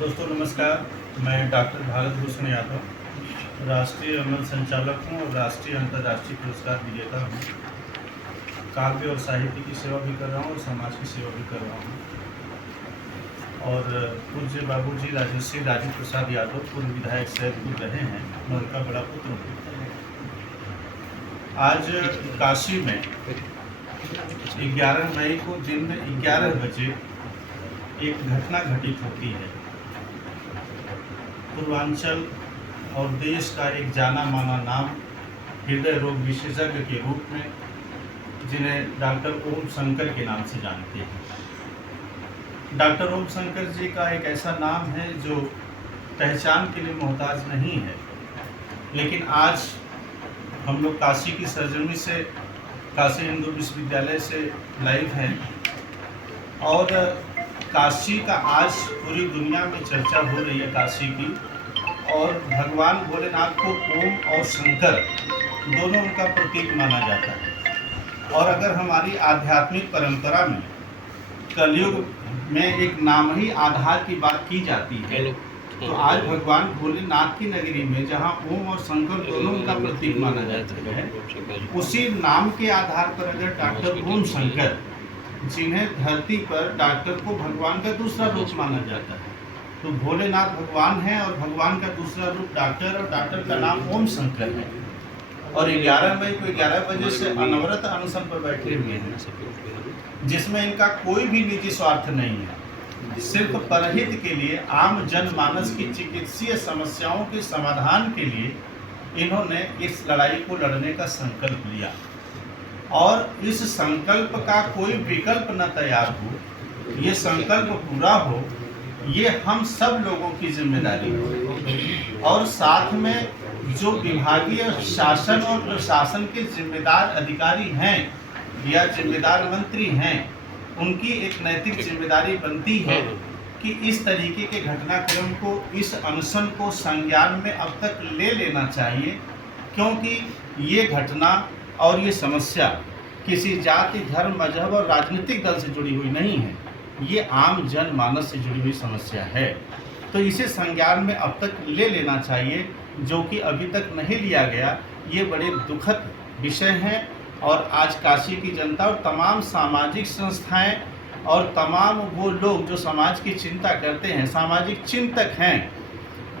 दोस्तों नमस्कार, मैं डॉक्टर भारत भूषण यादव, राष्ट्रीय अमल संचालक हूँ और राष्ट्रीय अंतर्राष्ट्रीय पुरस्कार विजेता हूँ। काव्य और साहित्य की सेवा भी कर रहा हूँ और समाज की सेवा भी कर रहा हूँ। और पूज्य बाबूजी राजश्री राजीव प्रसाद यादव पूर्व विधायक सैदपुर रहे हैं, मैं उनका बड़ा पुत्र हूँ। आज काशी में 11 मई को दिन में 11 बजे एक घटना घटित होती है। पूर्वांचल और देश का एक जाना माना नाम, हृदय रोग विशेषज्ञ के रूप में जिन्हें डॉक्टर ओम शंकर के नाम से जानते हैं। डॉक्टर ओम शंकर जी का एक ऐसा नाम है जो पहचान के लिए मोहताज नहीं है, लेकिन आज हम लोग काशी की सरजमी से, काशी हिंदू विश्वविद्यालय से लाइव हैं और काशी का आज पूरी दुनिया में चर्चा हो रही है काशी की। और भगवान भोलेनाथ को ओम और शंकर दोनों उनका प्रतीक माना जाता है। और अगर हमारी आध्यात्मिक परंपरा में कलयुग में एक नाम ही आधार की बात की जाती है, तो आज भगवान भोलेनाथ की नगरी में जहाँ ओम और शंकर दोनों उनका प्रतीक माना जाता है, उसी नाम के आधार पर अगर डॉक्टर ओम शंकर, जिन्हें धरती पर डॉक्टर को भगवान का दूसरा रूप माना जाता है, तो भोलेनाथ भगवान है और भगवान का दूसरा रूप डॉक्टर, और डॉक्टर का नाम ओम शंकर है। और 11 मई को 11 बजे से अनवरत अनशन पर बैठे हुए हैं, जिसमें इनका कोई भी निजी स्वार्थ नहीं है। सिर्फ परहित के लिए, आम जनमानस की चिकित्सीय समस्याओं के समाधान के लिए इन्होंने इस लड़ाई को लड़ने का संकल्प लिया। और इस संकल्प का कोई विकल्प न तैयार हो, ये संकल्प पूरा हो, ये हम सब लोगों की जिम्मेदारी है। और साथ में जो विभागीय शासन और प्रशासन के जिम्मेदार अधिकारी हैं या जिम्मेदार मंत्री हैं, उनकी एक नैतिक जिम्मेदारी बनती है कि इस तरीके के घटनाक्रम को, इस अनशन को संज्ञान में अब तक ले लेना चाहिए, क्योंकि ये घटना और ये समस्या किसी जाति, धर्म, मजहब और राजनीतिक दल से जुड़ी हुई नहीं है। ये आम जनमानस से जुड़ी हुई समस्या है, तो इसे संज्ञान में अब तक ले लेना चाहिए, जो कि अभी तक नहीं लिया गया। ये बड़े दुखद विषय हैं। और आज काशी की जनता और तमाम सामाजिक संस्थाएं और तमाम वो लोग जो समाज की चिंता करते हैं, सामाजिक चिंतक हैं,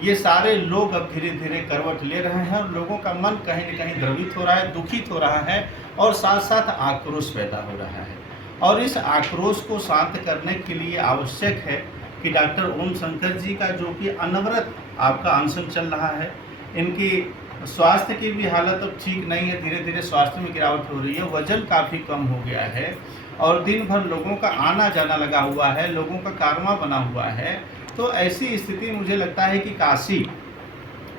ये सारे लोग अब धीरे धीरे करवट ले रहे हैं और लोगों का मन कहीं न कहीं द्रवित हो रहा है, दुखित हो रहा है और साथ साथ आक्रोश पैदा हो रहा है। और इस आक्रोश को शांत करने के लिए आवश्यक है कि डॉक्टर ओम शंकर जी का, जो कि अनवरत आपका अनशन चल रहा है, इनकी स्वास्थ्य की भी हालत अब ठीक नहीं है, धीरे धीरे स्वास्थ्य में गिरावट हो रही है, वजन काफ़ी कम हो गया है और दिन भर लोगों का आना जाना लगा हुआ है, लोगों का कारवां बना हुआ है। तो ऐसी स्थिति मुझे लगता है कि काशी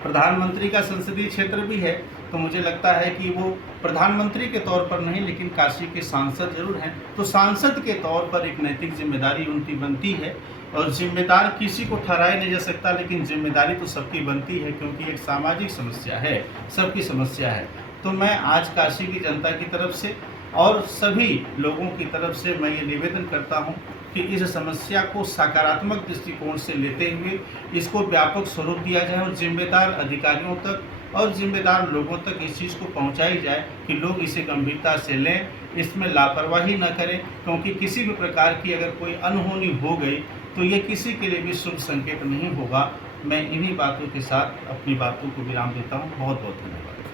प्रधानमंत्री का संसदीय क्षेत्र भी है, तो मुझे लगता है कि वो प्रधानमंत्री के तौर पर नहीं, लेकिन काशी के सांसद जरूर हैं। तो सांसद के तौर पर एक नैतिक जिम्मेदारी उनकी बनती है, और जिम्मेदार किसी को ठहराया नहीं जा सकता, लेकिन जिम्मेदारी तो सबकी बनती है, क्योंकि एक सामाजिक समस्या है, सबकी समस्या है। तो मैं आज काशी की जनता की तरफ से और सभी लोगों की तरफ से मैं ये निवेदन करता हूँ कि इस समस्या को सकारात्मक दृष्टिकोण से लेते हुए इसको व्यापक स्वरूप दिया जाए और जिम्मेदार अधिकारियों तक और जिम्मेदार लोगों तक इस चीज़ को पहुंचाई जाए कि लोग इसे गंभीरता से लें, इसमें लापरवाही न करें, क्योंकि किसी भी प्रकार की अगर कोई अनहोनी हो गई तो ये किसी के लिए भी शुभ संकेत नहीं होगा। मैं इन्हीं बातों के साथ अपनी बातों को विराम देता हूँ। बहुत बहुत धन्यवाद।